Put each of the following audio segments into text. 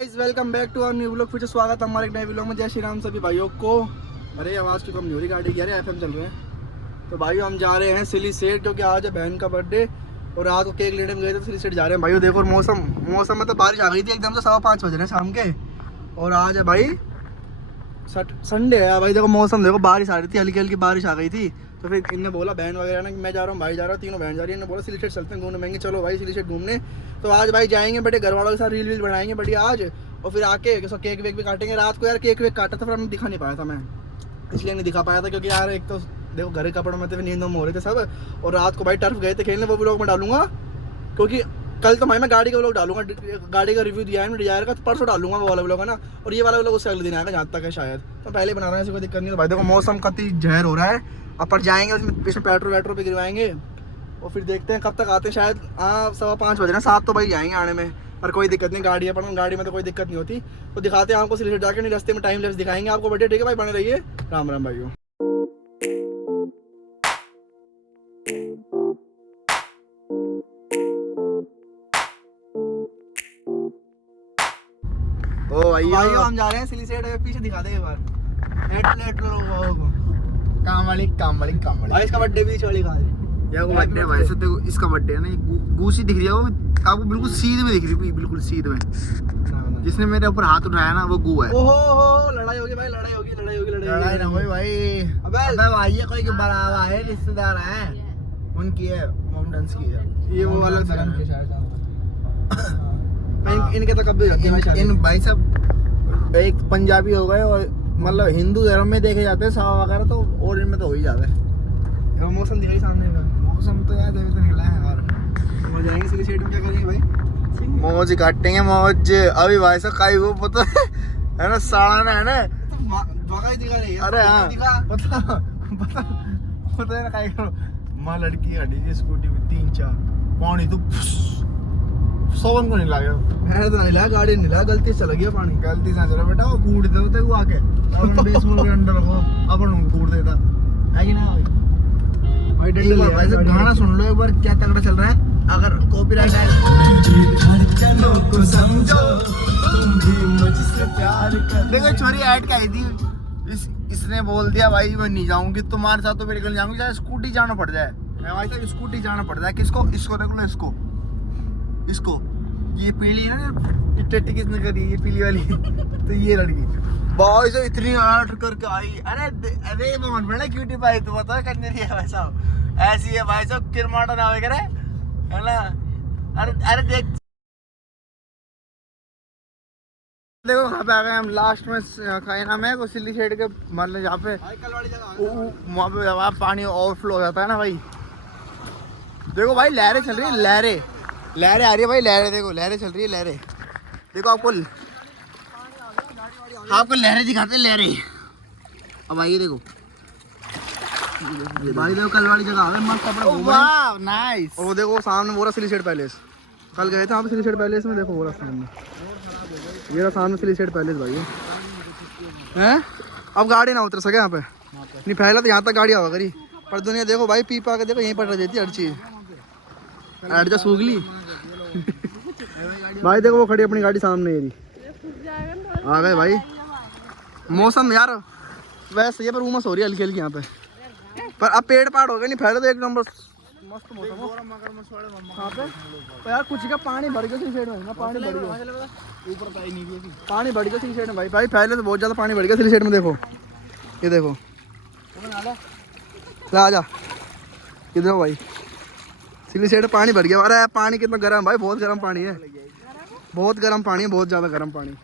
Welcome back to our new vlog. फिर से स्वागत है हमारे एक नए व्लॉग में। जय श्री राम सभी भाइयों को। अरे आवाज़ की कम नहीं हो रही गाड़ी की, अरे एफएम चल रहे हैं। तो भाइयों हम जा रहे हैं सिली सेट, क्योंकि आज है बहन का बर्थडे और रात को केक लेने में गए थे, सिली सेट जा रहे हैं भाइयों। देखो मौसम में तो बारिश आ गई थी एकदम से 5:15 बज रहे हैं शाम के। और आज है भाई संडे है भाई। देखो मौसम देखो, बारिश आ रही थी, हल्की हल्की बारिश आ गई थी। तो फिर इनने बोला बहन वगैरह ना कि मैं जा रहा हूँ, भाई जा रहा हूँ, तीनों बहन जा रही है। इन्होंने बोला सिली सेट चलते हैं घूमने महंगे, चलो भाई सिली सेट घूमने। तो आज भाई जाएंगे बड़े घर वालों के साथ, रील बनाएंगे बढ़िया आज। और फिर आके केक वेक भी काटेंगे। रात को यार केक वेक काटा था, फिर हमने दिखा नहीं पाया था, मैं इसलिए नहीं दिखा पाया था, क्योंकि यार एक तो देखो घर के कपड़ों में तो नींद में हो रहे थे सब। और रात को भाई टर्फ गए थे खेलने, वो व्लॉग में डालूंगा। क्योंकि कल तो भाई मैं गाड़ी का व्लॉग डालूंगा, गाड़ी का रिव्यू दिया है मैंने डिजायर का, तो परसों डालूंगा वो वाला व्लॉग है ना। और ये वाला व्लॉग उससे अगले दिन आएगा जहाँ तक है शायद, तो पहले बना रहे हैं, ऐसी कोई दिक्कत नहीं। तो भाई देखो मौसम कति जहर हो रहा है। अब पर जाएंगे उसमें पेट्रोल वेट्रोल पे गिरवाएंगे और फिर देखते हैं कब तक आते हैं। शायद 5:15 बज रहे हैं, 7 तो भाई जाएंगे आने में। पर कोई दिक्कत नहीं, गाड़ी है पर गाड़ी में तो कोई दिक्कत नहीं होती। तो दिखाते हैं आपको सिली सेट जाके, नहीं रास्ते में टाइम लैप्स दिखाएंगे आपको। बढ़िया ठीक है भाई, बने रहिए। राम राम भाइयों। ओ भाइयों हम जा रहे हैं सिली सेट, पीछे दिखा दे एक बार। काम वाली भाई इसका बर्थडे भी चली खा रही यार, वो बर्थडे भाई से देखो, इसका बर्थडे है ना, गूसी दिख रही है वो आपको, बिल्कुल सीध में दिख रही है, बिल्कुल सीध में। जिसने मेरे ऊपर हाथ उठाया ना वो गू है। ओहो लड़ाई होगी भाई, लड़ाई होगी लड़ाई ना होई भाई। अबे भाई ये कोई के बराबर है, रिश्तेदार है उनकी है, माउंटेन्स की है ये, वो अलग धर्म के शायद। इनके तो कब भी होती है भाई शादी। इन भाई सब एक पंजाबी हो गए, और मतलब हिंदू धर्म में देखे जाते हैं सावा वगैरह, तो और इनमें तो हो ही जाता है। मौसम दिखाई सामने का, मौसम तो यार देवी तो निकला है यार। हम जाएंगे सिली सेट में, क्या करेंगे भाई? मौज काटेंगे मौज। अभी भाई साहब काई वो पता है ना, साड़ाना है ना, तो दिखा रही है। अरे हाँ पता है ना काई करो। माँ लड़की हटी थी स्कूटी में 3-4 पानी तो सोवन को नहीं लगा। मैंने तो नहीं लाया, गाड़ी नहीं लाया, गलती से चला गया पानी। गलती से चलो बेटा, वो कूट दे होते वो आके अपन बेसमेंट के अंदर को अपन कूट देता है कि ना भाई। एक बार भाई साहब गाना सुन लो एक बार, क्या तगड़ा चल रहा है। अगर कॉपीराइट आए को समझो, तुम भी मुझसे प्यार कर। देखो छोरी ऐड का आई थी, इसने बोल दिया भाई मैं नहीं जाऊंगी तुम्हारे साथ, तो मेरे को जाऊंगी, चाहे स्कूटी जाना पड़ जाए। भाई साहब स्कूटी जाना पड़ जाए। किसको? इसको देख लो, इसको ये पीली है ना, टट्टी किसने करी ये पीली वाली तो ये लड़की भाई साहब इतनी आर्ट करके आई। अरे मोहन बड़ा क्यूटी भाई, तू बता करने रही है भाई साहब, ऐसी है भाई साहब, किरमाटा ना वगैरह है ना। अरे देख देखो कहाँ पे आ गए हम लास्ट में। खाए नाम है सिल्ली शेड के, मतलब जहाँ पे वहाँ पे वहाँ पानी ओवरफ्लो हो जाता है ना भाई। देखो भाई लहरें चल रही है, लहरें आ रही है भाई, लहरें देखो, लहरें चल रही है, लहरें देखो। आपको लहरें दिखाते हैं, लहरें। अब आइए देखो भाई देखो कल वाली जगह है, मस्त कपड़े घूम रहे हैं। नाइस। और देखो सामने वो रहा सिली सेट पैलेस, कल गए थे आप सिली सेट पैलेस में। देखो वो रहा सामने, ये रहा सामने सिली सेट पैलेस भाई हैं। अब गाड़ी ना उतर सके यहाँ पे, नहीं पहले तो यहाँ तक गाड़ी आवा करी, पर दुनिया देखो भाई पी पा के देखो यहीं पर रह देती हर चीज़। एडजस्ट उगली भाई देखो वो खड़ी अपनी गाड़ी सामने, ये आ गए भाई। मौसम यार वैसे ये पर उमस हो रही है हल्की हल्की यहाँ पे, पर अब पेड़ पाड़ हो गए, नहीं पहले तो एक नंबर मस्त मौसम यहाँ पे। तो यार कुछ का पानी भर गया सी साइड में, पानी बढ़ गया ऊपर, पानी बढ़ गया सी साइड में भाई। भाई पहले तो बहुत ज़्यादा पानी बढ़ गया सिली साइड में। देखो ये देखो, आ जा इधर भाई, सिली साइड पानी भर गया। अरे पानी कितना गर्म भाई, बहुत गर्म पानी है, बहुत गर्म पानी है, बहुत ज़्यादा गर्म पानी।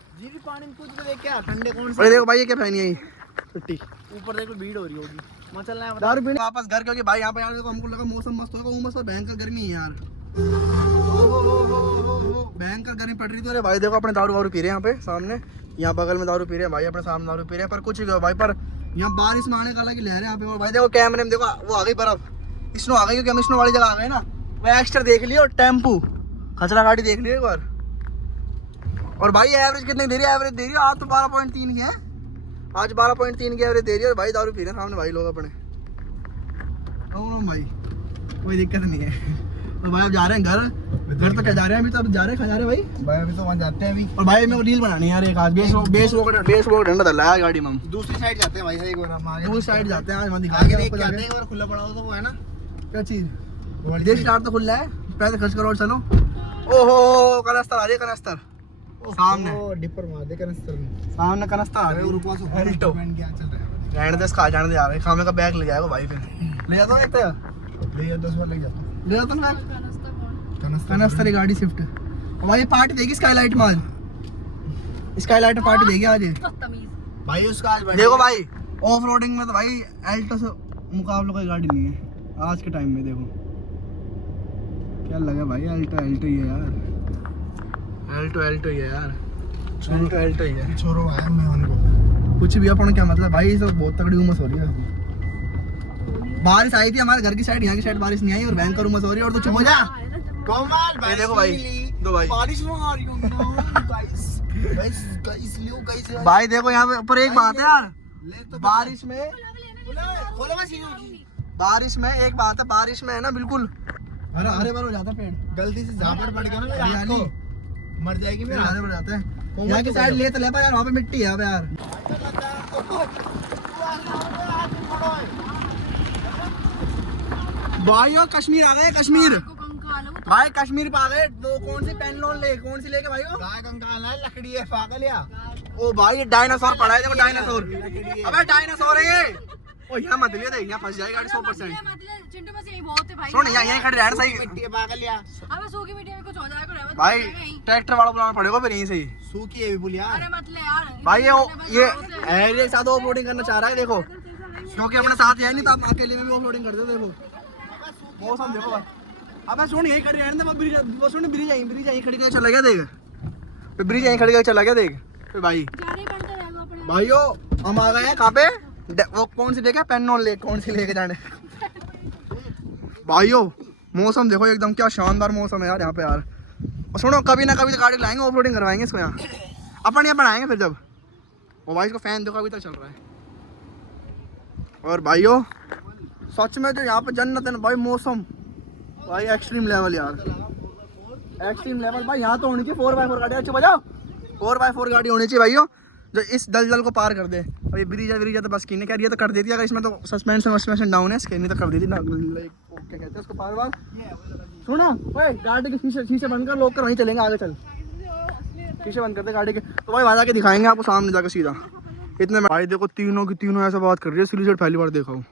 ठंडे कौन से? अरे देखो भाई ये क्या पहनी है छुट्टी, ऊपर देखो भीड़ हो रही होगी, मचलना है दारू पीने वापस घर, क्योंकि भाई यहाँ पे यार देखो हमको लगा मौसम मस्त होगा, उमस और भयंकर गर्मी है यार, भयंकर गर्मी पड़ रही थी। अरे भाई देखो अपने दारू वारू पी रहे हैं यहाँ पे सामने, यहाँ बगल में दारू पी रहे हैं भाई, अपने सामने दारू पी रहे हैं। पर कुछ भाई, पर यहाँ बारिश में आने का अलग ही लहर है यहाँ पे। और भाई देखो कैमरे में देखो वो आ गई बर्फ, स्नो आ गई, क्योंकि हम स्नो वाली जगह आ गए ना। वो एक्स्ट्रा देख लियो, और टेम्पू खचरा गाड़ी देख लियो एक बार। और भाई एवरेज कितनी दे रही है? एवरेज दे रही है आज तो 12.3 की है, आज 12.3 की एवरेज दे रही है। और भाई दारू पी रहे हैं सामने भाई लोग अपने। भाई कोई दिक्कत नहीं है, तो भाई अब जा रहे हैं घर तो क्या जा रहे हैं अभी, तो अब जा रहे हैं, खा जा रहे हैं भाई अभी तो वहाँ जाते हैं अभी। भाई। और भाई मेरे को रील बनानी है यार एक आज, बेस वो डंडा डाला है गाड़ी में हम। दूसरी साइड जाते हैं भाई, एक बार हम आगे दूसरी साइड जाते हैं आज, वहाँ आगे दिखाएंगे देख आपको के आते जाके। हैं, एक बार खुला पड़ा हो तो वो है ना क्या चीज? वो देश स्टार्ट तो खुला है, पैसे खर्च करो और चलो। ओहो कनस्तर आ रही है, कनस्तर सामने, डिपर मार दे कनस्तर में। सामने कनस्तर आ रही है। रुकवा सो एल्टो क्या चल रहा है? रहने दे, खा जाने दे यार, खाने का बैग ले जाएगा भाई, फिर ले जाता हूँ एक तो यार, ले जा 10 बार ले जाता ले जाता हूँ मैं। कनस्तर कनस्तर गाड़ी स्विफ्ट। और भाई पार्टी देगी स्काईलाइट में आज, स्काईलाइट में पार्टी देगी आज ये। भाई उसका आज देखो भाई ऑफ रोडिंग में तो भाई एल्टो से मुकाबला कोई गाड़ी नहीं है आज के टाइम में। देखो क्या लगा भाई, एल्टो एल्टो ही है यार, एल्टो ही है यार, एल्टो ही है। छोरो आया मैं उनको कुछ भी अपन क्या मतलब भाई, तो बहुत तगड़ी उमस हो रही है। बारिश आई थी हमारे घर की साइड, यहाँ की साइड बारिश नहीं आई और भयंकर उमस हो रही है। और तो चुप हो जा। कमाल ये देखो भाई, दो भाई बारिश में आ रही हूँ गाइस गाइस लियो गाइस भाई देखो यहाँ पे ऊपर एक बात है यार, ले तो बारिश में खोलो बस बारिश में एक बात है, बारिश में है ना बिल्कुल हरे हरे भरे हो जाता है पेड़, गलती से झापड़ पड़ गया ना मेरे हाथ हरियाली को मर जाएगी मेरे हरे हाथ भरे जाते हैं। यहाँ की साइड ले तो ले पा यार, वहाँ पे मिट्टी है यार। भाइयों कश्मीर आ गए, कश्मीर भाई, कश्मीर पे आ गए। वो कौन सी पेन लोन ले, कौन सी लेके भाइयों? गाय कंकाल है, लकड़ी है, पागल या ओ भाई डायनासोर पड़ा है, देखो डायनासोर, अबे डायनासोर है ये। ओ यहाँ मत लियो, देख यहाँ फंस जाएगी गाड़ी 100%। सुन यहाँ यहीं खड़े रहना सही मिट्टी है, पागल या भाई, ट्रैक्टर वाला बुलाना पड़ेगा फिर यहीं से ही। सूखी है भी बुल यार। भाई ये एरिया के साथ ऑफ रोडिंग करना चाह रहा है देखो, क्योंकि अपने साथ है नहीं तो आप अकेले में भी ऑफ रोडिंग कर दो। देखो मौसम देखो भाई। अबे सुन यहीं खड़ी रहने दे, ब्रिज वो सुन, ब्रिज यहीं खड़ी करके चला गया देख, ब्रिज यहीं खड़ी करके चला गया देख फिर भाई। भाइयों हम आ गए हैं कहाँ पे, वो कौन सी लेके पेन ले, कौन सी लेके जाने। भाइयों मौसम देखो एकदम क्या शानदार मौसम है यार यहाँ पे यार। और सुनो कभी ना कभी तो गाड़ी लाएंगे, ऑफ रोडिंग करवाएंगे इसको यहाँ, अपन यहाँ बनाएंगे फिर जब। वो भाई इसको फैन देखो अभी तक चल रहा है। और भाइयों सच में जो यहाँ पे जन्नत है ना भाई, मौसम भाई एक्सट्रीम लेवल यार, एक्सट्रीम लेवल भाई। यहाँ तो होनी चाहिए 4x4 गाड़ी, अच्छी बजाओ 4x4 गाड़ी होनी चाहिए भाइयों, जो इस दलदल को पार कर दे। अब ये ब्रिज तो बस किने क्या ये तो कर देती है, अगर इसमें तो सस्पेंशन डाउन है, इसके नहीं तो कर देती ना, क्या कहते हैं उसको पार बार। सुनो भाई गाड़ी के शीशे बंद कर, लोग कर वहीं चलेंगे, आगे चल शीशे बंद कर दे गाड़ी के। तो भाई वहाँ जाके दिखाएंगे आपको सामने जाकर सीधा। इतने में भाई देखो तीनों की तीनों ऐसा बात कर रही है, सिली सेट पहली बार देखा हूँ।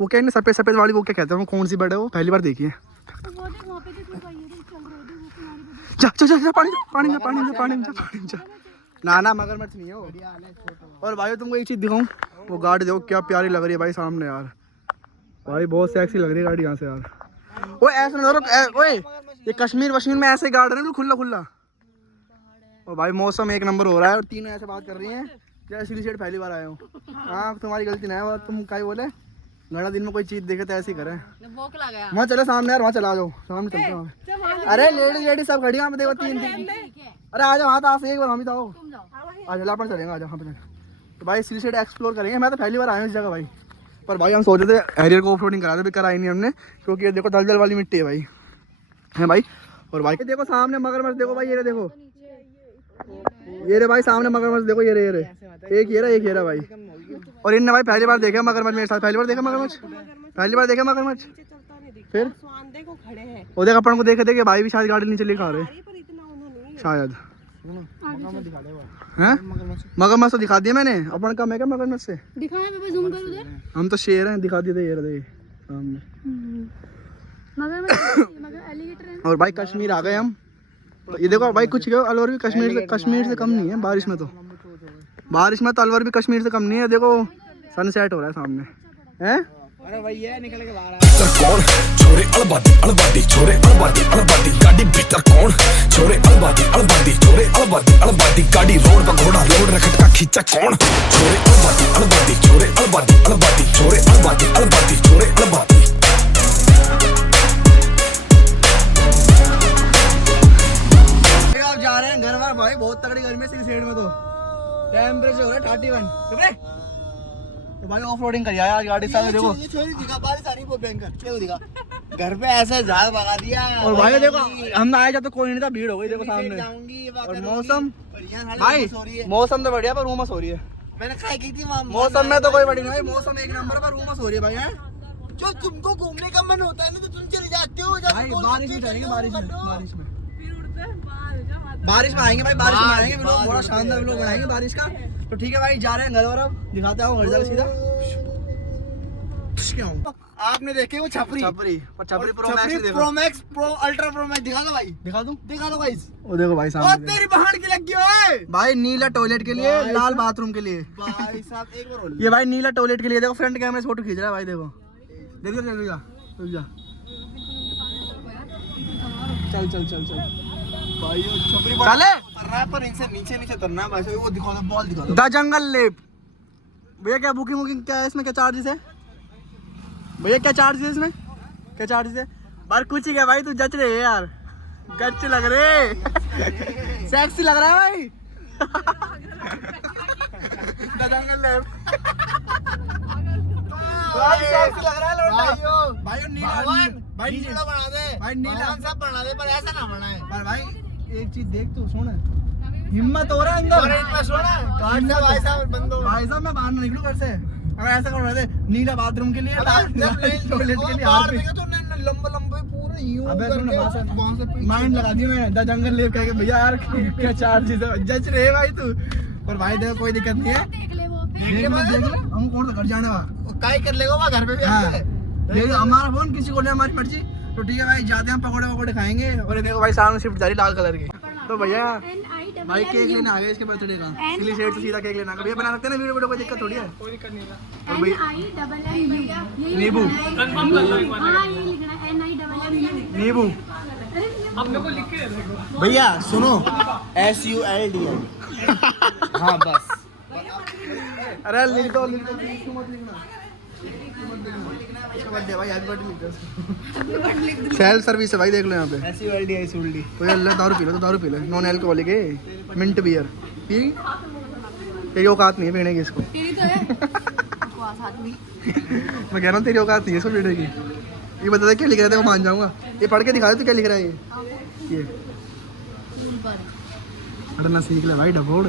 वो क्या सफेद सफेद वाली, वो क्या कहते हैं, वो कौन सी बर्ड है, वो पहली बार देखी है। जा जा जा पानी पानी जा पानी जा पानी जा पानी जा। ना मगरमच्छ नहीं है वो। और भाई तुमको एक चीज दिखाऊं, वो गाड़ी देखो क्या प्यारी लग रही है भाई सामने यार, भाई बहुत सेक्सी लग रही है गाड़ी यहाँ से यार। वो ऐसा ना ओए ये कश्मीर में ऐसे गार्डन है खुला खुला। और भाई मौसम एक नंबर हो रहा है, और तीनों ऐसे बात कर रही हैं जैसे सिली सेट पहली बार आए हो। हाँ तुम्हारी गलती नहीं है, तुम क्या बोले घड़ा दिन में कोई चीज देखे तो ऐसे ही करें। वहाँ चले सामने यार, वहाँ चला जाओ, सामने चलते हैं। अरे लेडीज सब खड़ी हैं देखो, तीन अरे आ जाओ, हाँ तो एक बार हम ही तो आ जाओ, अपन चलेंगे, आ जाओ। हाँ पे तो भाई सिली सेट एक्सप्लोर करेंगे। मैं तो पहली बार आया हूँ इस जगह भाई, पर भाई हम सोच रहे थे हैरियर को ऑफ रोडिंग करा दे, कराई नहीं हमने, क्योंकि ये देखो दलदल वाली मिट्टी है भाई, है भाई। और भाई देखो सामने मगरमच्छ देखो भाई, ये देखो ये रे भाई सामने मगरमच्छ देखो, ये रे एक ये रहा भाई। और इनने भाई पहली बार देखा मगरमच्छ मेरे साथ, पहली बार देखा मगरमच्छ फिर वो देख अपन को देखे भाई भी शायद गाड़ी नीचे लेकर आ रहे शायद हैं। मगरमच्छ तो दिखा दिया मैंने, अपन कम है क्या मगरमच्छ से? हम तो शेर हैं, दिखा दिए ये सामने। और भाई कश्मीर आ गए हम, तो ये देखो भाई कुछ अलवर भी कश्मीर से कम नहीं है। बारिश में तो अलवर भी कश्मीर से कम नहीं है। देखो सनसेट हो रहा है सामने हैं। अरे भैया निकल के बाहर कौन छोरे अलबादी छोरे अलबादी गाड़ी भीतर कौन छोरे अलबादी छोरे अलबादी गाड़ी रोड पर घोड़ा लोड रखट का खींचा कौन छोरे अलबादी छोरे अलबादी छोरे अलबादी छोरे अलबादी। आप जा रहे हैं घर बार भाई, बहुत तगड़ी गर्मी है सेड में, तो टेम्परेचर हो रहा है 31। तो भाई ऑफ रोडिंग कर आज गाड़ी साथ देखो, छोरी दिखा बारिश आ रही है, वो भयंकर क्या दिखा घर पे ऐसे झाग भगा दिया। और भाई देखो हम आए जब तो कोई नहीं था, भीड़ हो गई देखो सामने। जाऊंगी और मौसम भाई मौसम तो बढ़िया पर उमस हो रही है। मैंने खाई की थी वहाँ। मौसम में तो कोई बड़ी नहीं भाई, मौसम एक नंबर पर उमस हो रही है भाई। हैं जो तुमको घूमने का मन होता है ना तो तुम चले जाते हो। जब भाई बोल बारिश में सकते जाएंगे, हो, बारिश में करो। बारिश में बारिश में आएंगे भाई, बारिश में आएंगे व्लॉग, बड़ा शानदार व्लॉग बनाएंगे बारिश का। तो ठीक है भाई, जा रहे हैं घर और अब दिखाते हैं घर जाकर सीधा क्या हूँ। आपने देखे वो छपरी छपरी प्रो मैक्स छपरी pro max pro ultra pro max दिखा दो भाई। दिखा दूं? दिखा दो गाइस। वो देखो भाई और सामने तेरी बहन की लगी है भाई, नीला टॉयलेट के लिए, भाई लाल बाथरूम के लिए। भाई साहब एक बार बोल। ये भाई नीला टॉयलेट के लिए देखो, फ्रंट कैमरे से फोटो खींच रहा है भाई। देखो देखो रुक जा चल चल चल चल भाई वो छपरी चले रहा है पर इनसे नीचे नीचे तरना है भाई। वो दिखा दो, बॉल दिखा दो। द जंगल लेप। भैया क्या बुकिंग क्या है इसमें, क्या चार्जेस है भैया, क्या चार्ज है इसमें, क्या चार्जेस है? बार कुछ ही क्या भाई, तू जच रहे है यार, गच लग रहे सेक्सी लग रहा है भाई। द जंगल लेप भाई, सेक्सी लग रहा है लोटा भाई। नीला भाई नीला बना दे भाई, नीला सब बना दे पर ऐसा ना बनाए। पर भाई एक चीज देख, तू सुन, हिम्मत हो रहा है अंदर। और इनमें सुना काट से भाई साहब बंदो। भाई साहब मैं बाहर ना निकलूं घर से, अगर ऐसा कर रहे थे नीला बाथरूम के लिए, लाल टॉयलेट के लिए, बाहर देखो तो लंबा लंबा पूरा यूं अबे सुन करके वहां से माइंड लगा दिया मैंने, द जंगल लेप कह के। भैया यार क्या चार्जेस है, जच रहे भाई तू। पर भाई देखो कोई दिक्कत नहीं है, देख ले हम कौन सा घर जाने वाला काय कर लेगा वहां घर पे भी हाँ। आके। देखो हमारा फोन किसी को नहीं, हमारी मर्जी। तो ठीक है भाई, जाते हैं हम, पकौड़े वकौड़े खाएंगे। और ये देखो भाई सामने शिफ्ट जा रही लाल कलर की। तो भैया भाई केक लेना आ गया इसके बर्थडे का, सिली सेट से सीधा केक लेना आ गया। भैया बना सकते हैं ना वीडियो, कोई दिक्कत थोड़ी है। कोई दिक्कत नहीं है। और भैया नींबू नींबू भैया सुनो SULD। हाँ बस। अरे लिख दो मत लिखना इसका बर्थडे भाई, हैप्पी बर्थडे लिख दो। सेल्फ सर्विस है भाई, देख लो यहाँ पे। SULD कोई अल्लाह दारू पी लो तो दारू पी लो, नॉन अल्कोहलिक है, मिंट बियर पी। तेरी औकात नहीं है पीने की इसको। मैं कह रहा हूँ तेरी औकात नहीं है इसको पीने की। ये बता दे क्या लिख रहा था, वो मान जाऊंगा। ये पढ़ के दिखा दे तू क्या लिख रहा है ये अरे ना सीख ले भाई डबोड़।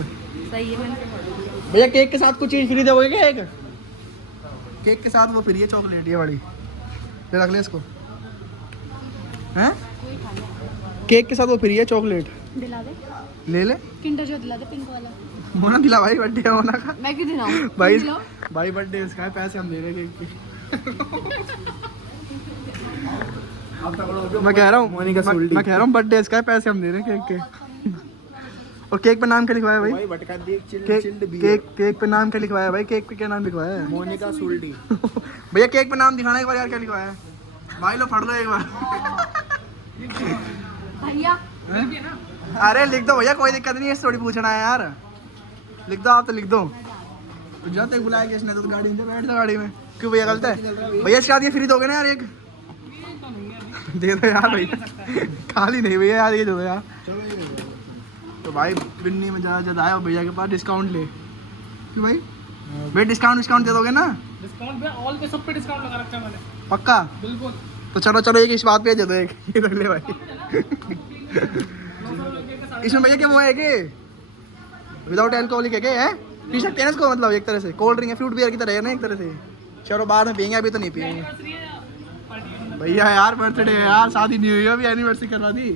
भैया केक के साथ कुछ चीज फ्री दोगे क्या? एक केक के साथ वो फ्री है, चॉकलेट ये बड़ी, ले रख ले इसको। हैं केक के साथ वो फ्री है चॉकलेट, दिला दे ले ले। किंडर जो दिला दे पिंक वाला। मोना दिला भाई, बर्थडे है मोना का। मैं क्यों दिलाऊं? भाई दिलाओ। भाई बर्थडे इसका है, पैसे हम दे रहे हैं केक के। मैं कह रहा हूँ मैं कह रहा हूँ बर्थडे इसका है, पैसे हम दे रहे हैं केक के। और केक पे नाम क्या लिखवाया भाई? भटका दी केक पे नाम क्या लिखवाया भाई? केक पे क्या नाम लिखवाया है? मोनिका सुल्डी। भैया केक पे नाम दिखाना एक बार यार, क्या लिखवाया है भाई? लो पढ़ लो एक बार। भैया अरे लिख दो भैया, कोई दिक्कत नहीं है, थोड़ी पूछना है यार। लिख दो आप तो लिख दो। तो जाते बुलाया किसने, तो गाड़ी में बैठ जा, गाड़ी में क्यों भैया गलत है? भैया शादी फ्री दोगे ना यार एक? दे दो यार भाई, खाली नहीं भैया यार, ये दो यार। तो भाई बिन्नी में ज़्यादा ज़्यादा आया भैया के पास, डिस्काउंट ले। क्यों भाई? भाई डिस्काउंट दे दोगे ना? डिस्काउंट पे ऑल पे सब पे डिस्काउंट लगा रखा है मैंने। पक्का? बिल्कुल। तो चलो एक इस बात पे दे दो, एक ये रख ले भाई। इसमें भैया क्या वो है कि विदाउट अल्कोहलिक है क्या? है पी सकते हैं इसको, मतलब एक तरह से कोल्ड ड्रिंक है, फ्रूट बियर की तरह है ना एक तरह से। चलो बाद में पियेंगे, अभी तो नहीं पियेंगे भैया। यार बर्थडे है यार, शादी नहीं हुई, अभी एनिवर्सरी करवा दी।